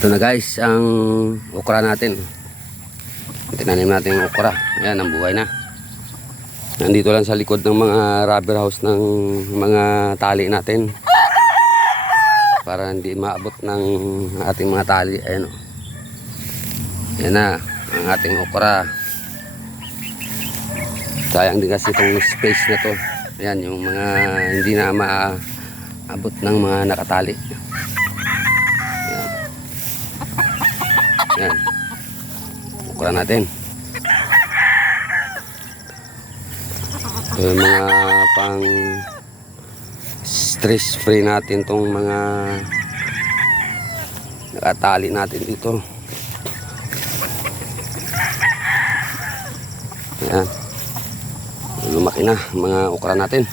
Ito na guys, ang okra natin. Tinanim natin yung okra. Ayan, ang buhay na. Nandito lang sa likod ng mga rubber house ng mga tali natin. Para hindi maabot ng ating mga tali. Ayan o. Ayan na, ang ating okra. Sayang din kasi itong space na to. Ayan, yung mga hindi na maabot ng mga nakatali. Ayan. Okra natin. Ito yung mga pang stress free natin tong mga nakatali natin dito. Ayan. Lumaki na mga okra natin.